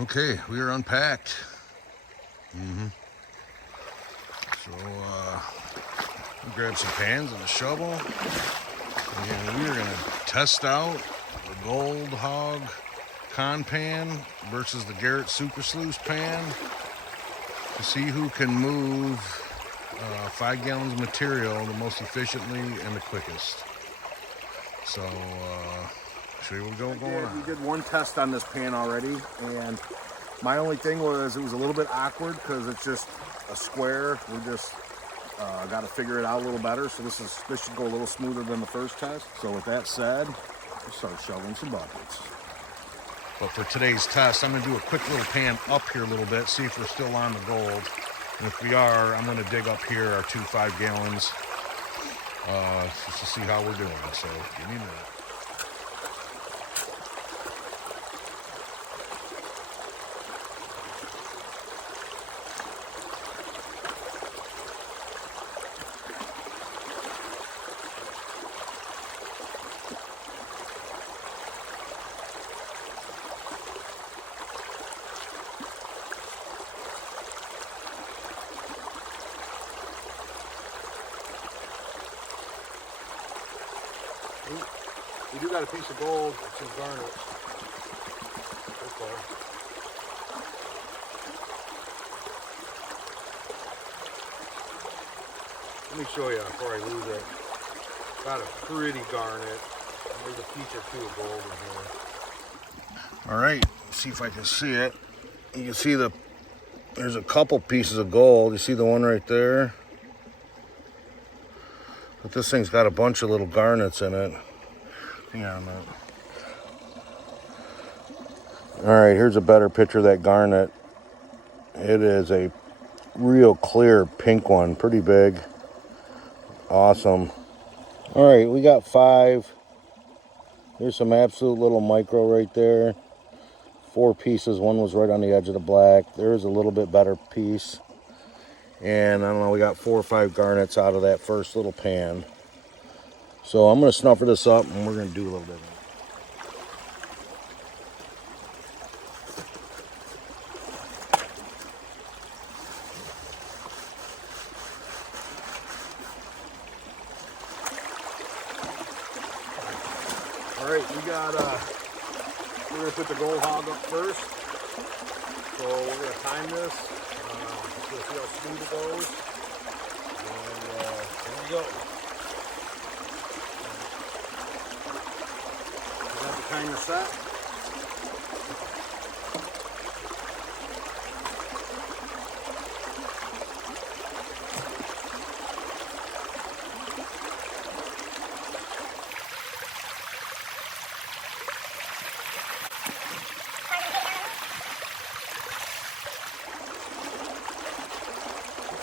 Okay, we are unpacked. So we'll grab some pans and a shovel, and we are going to test out the Gold Hog Con Pan versus the Garret Super Sluice Pan to see who can move 5 gallons of material the most efficiently and the quickest. So show you what's going on. We did one test on this pan already, and my only thing was it was a little bit awkward because it's just a square. We just got to figure it out a little better. So this should go a little smoother than the first test. So with that said, we'll start shoveling some buckets. But for today's test, I'm going to do a quick little pan up here a little bit, see if we're still on the gold. And if we are, I'm going to dig up here our 2 5 gallons just to see how we're doing. So give me a minute. We do got a piece of gold and some garnet. Okay. Let me show you before I lose it. Got a pretty garnet. There's a piece or two of gold in here. All right, see if I can see it. You can see there's a couple pieces of gold. You see the one right there? But this thing's got a bunch of little garnets in it. Hang on a minute. All right, here's a better picture of that garnet. It is a real clear pink one, pretty big. Awesome. All right, we got 5. There's some absolute little micro right there. 4 pieces. One was right on the edge of the black. There's a little bit better piece. And I don't know, we got 4 or 5 garnets out of that first little pan. So I'm going to snuffer this up and we're going to do a little bit of it. All right, we're going to put the gold hog up first. So we're going to time this. Just going to see how smooth it goes. And here we go. We got the timer set.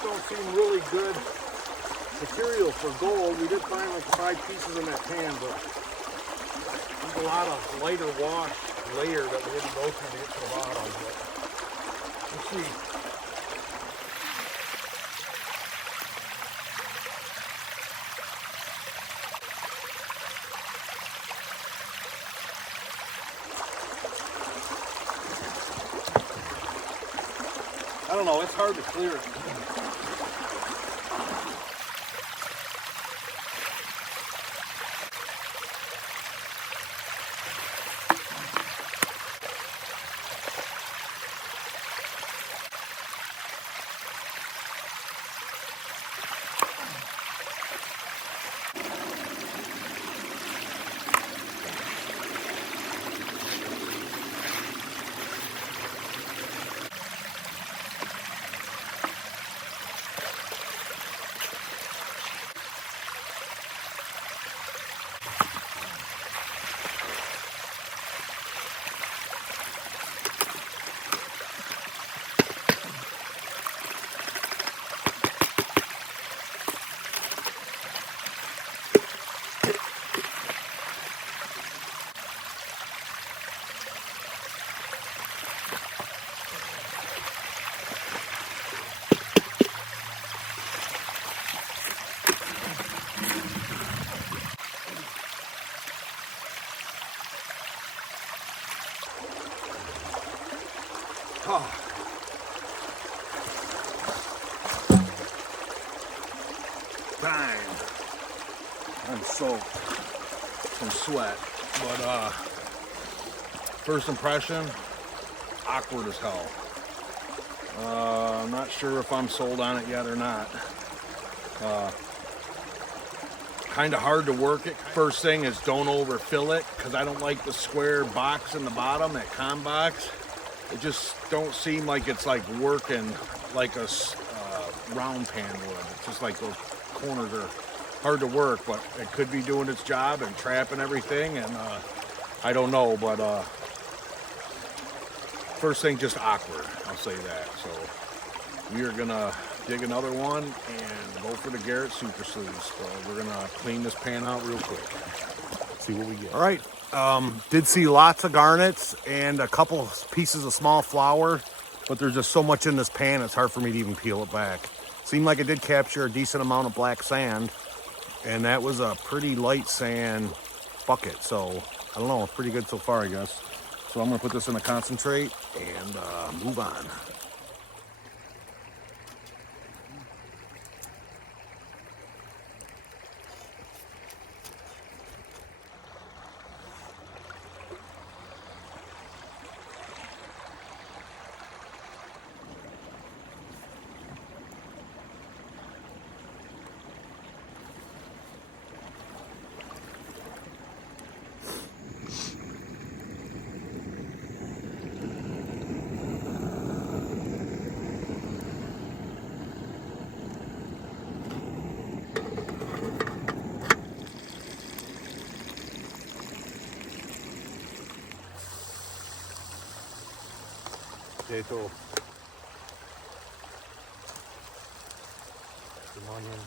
Don't seem really good material for gold. We did find like 5 pieces in that pan, but there's a lot of lighter wash layer that we didn't go through to get to the bottom. But let's see. I don't know, it's hard to clear it. Oh. Dang. I'm soaked from sweat. But first impression, awkward as hell. I'm not sure if I'm sold on it yet or not. Kind of hard to work it. First thing is don't overfill it, because I don't like the square box in the bottom, that con box. It just don't seem like it's like working like a round pan would. It's just like those corners are hard to work, but it could be doing its job and trapping everything, and I don't know, but first thing, just awkward, I'll say that. So we are gonna dig another one and go for the Garret Super Sluice. So we're gonna clean this pan out real quick. See what we get. All right, did see lots of garnets and a couple pieces of small flour, but there's just so much in this pan, it's hard for me to even peel it back. Seemed like it did capture a decent amount of black sand, and that was a pretty light sand bucket. So I don't know, it's pretty good so far, I guess. So I'm gonna put this in a concentrate and move on. Potato, some onion.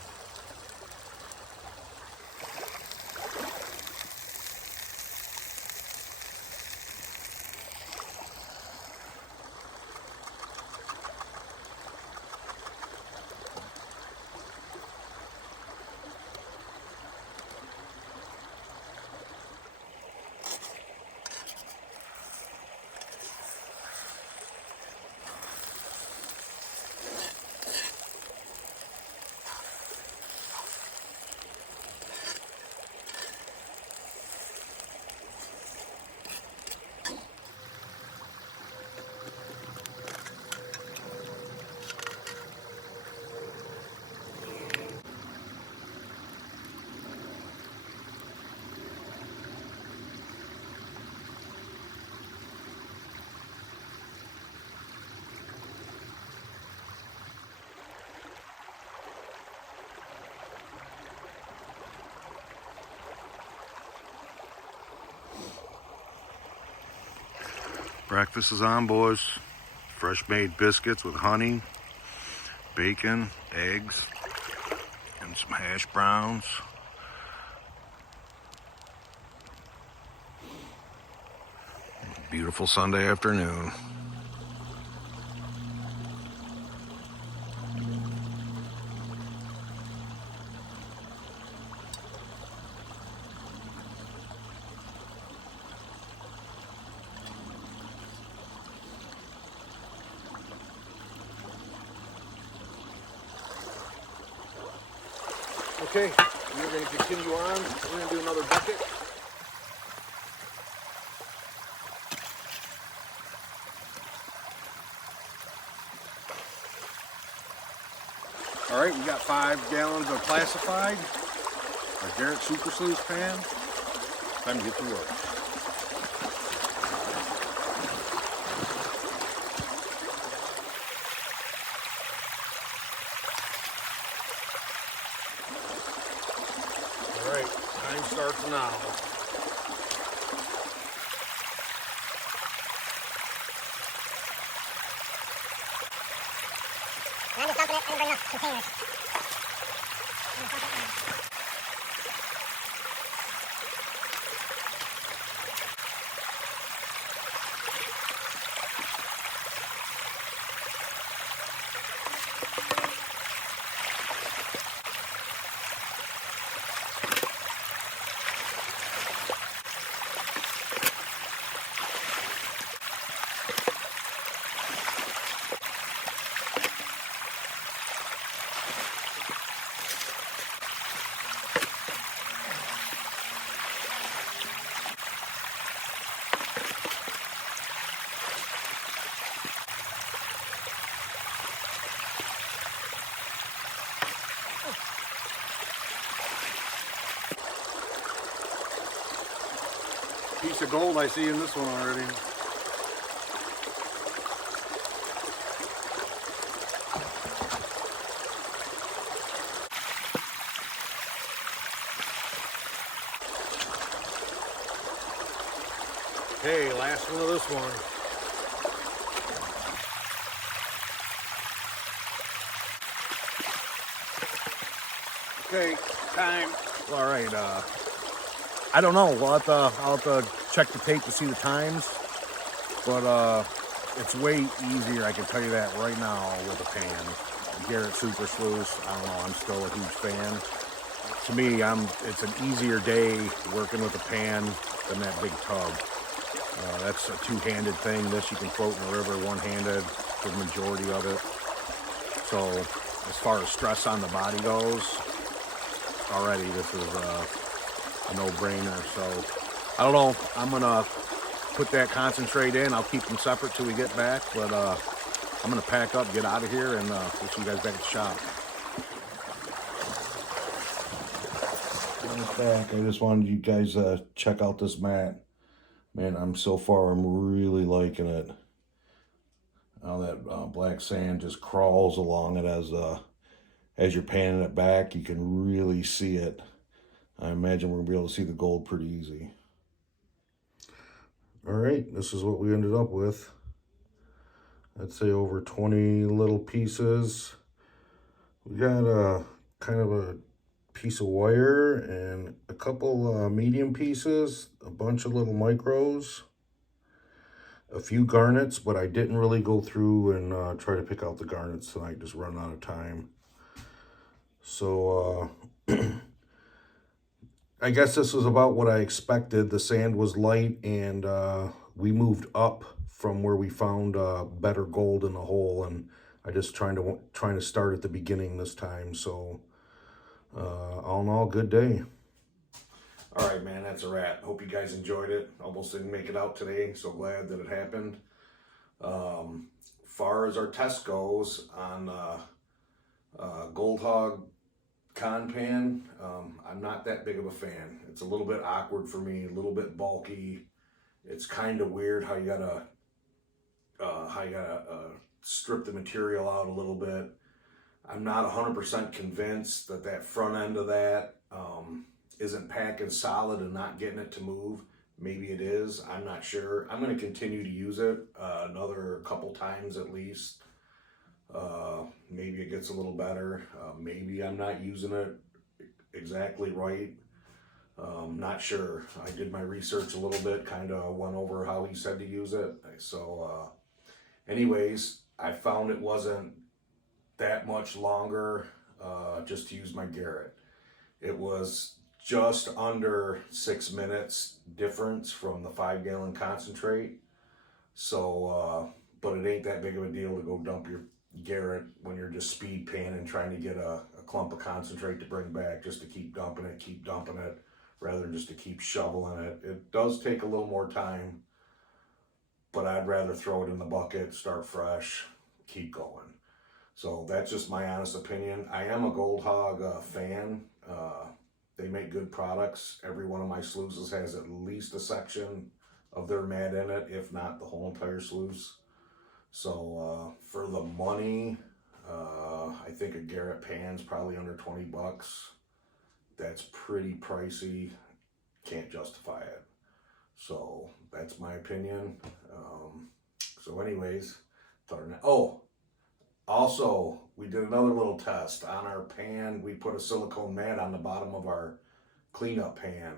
Breakfast is on, boys. Fresh made biscuits with honey, bacon, eggs, and some hash browns. Beautiful Sunday afternoon. Okay, we're going to continue on. We're going to do another bucket. All right, we got 5 gallons of classified. Our Garret Super Sluice pan. Time to get to work. All right, time starts now. I'm just dumping it and bring up containers. piece of gold I see in this one already. Okay, last one of this one. Okay, time. All right, I don't know. I'll have to check the tape to see the times, but it's way easier. I can tell you that right now with a pan. Garrett Super Sluice. I don't know. I'm still a huge fan. To me, it's an easier day working with a pan than that big tub. That's a two-handed thing. This you can float in the river one-handed for the majority of it. So as far as stress on the body goes, already this is a no-brainer. So I don't know. I'm gonna put that concentrate in. I'll keep them separate till we get back, but I'm gonna pack up, get out of here, and we'll see you guys back at the shop. Back. I just wanted you guys to check out this mat. Man, I'm really liking it. Now that black sand just crawls along it as you're panning it back, you can really see it. I imagine we're gonna be able to see the gold pretty easy. All right, this is what we ended up with. I'd say over 20 little pieces. We got a kind of a piece of wire and a couple medium pieces, a bunch of little micros, a few garnets, but I didn't really go through and try to pick out the garnets tonight, just run out of time. So I guess this was about what I expected. The sand was light, and we moved up from where we found better gold in the hole, and I just trying to start at the beginning this time. So all in all, good day. All right, man, that's a wrap. Hope you guys enjoyed it. Almost didn't make it out today. So glad that it happened. Far as our test goes on Gold Hog con pan, I'm not that big of a fan. It's a little bit awkward for me, a little bit bulky. It's kind of weird how you gotta strip the material out a little bit. I'm not 100% convinced that front end of that isn't packing solid and not getting it to move. Maybe it is, I'm not sure. I'm gonna continue to use it another couple times at least. Maybe it gets a little better. Maybe I'm not using it exactly right. Not sure. I did my research a little bit, kind of went over how he said to use it. So anyways, I found it wasn't that much longer just to use my garret. It was just under 6 minutes difference from the 5-gallon concentrate. So, but it ain't that big of a deal to go dump your garret when you're just speed panning, trying to get a clump of concentrate to bring back, just to keep dumping it, rather than just to keep shoveling it. It does take a little more time, but I'd rather throw it in the bucket, start fresh, keep going. So that's just my honest opinion. I am a Gold Hog fan. They make good products. Every one of my sluices has at least a section of their mat in it, if not the whole entire sluice. So for the money, I think a Garrett pan's probably under 20 bucks. That's pretty pricey. Can't justify it. So that's my opinion. So anyways, also, we did another little test on our pan. We put a silicone mat on the bottom of our cleanup pan.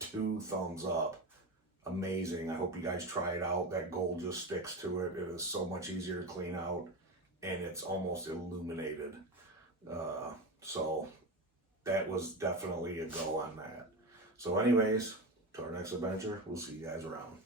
2 thumbs up. Amazing. I hope you guys try it out. That gold just sticks to it. It is so much easier to clean out, and it's almost illuminated. So that was definitely a go on that. So anyways, to our next adventure, we'll see you guys around.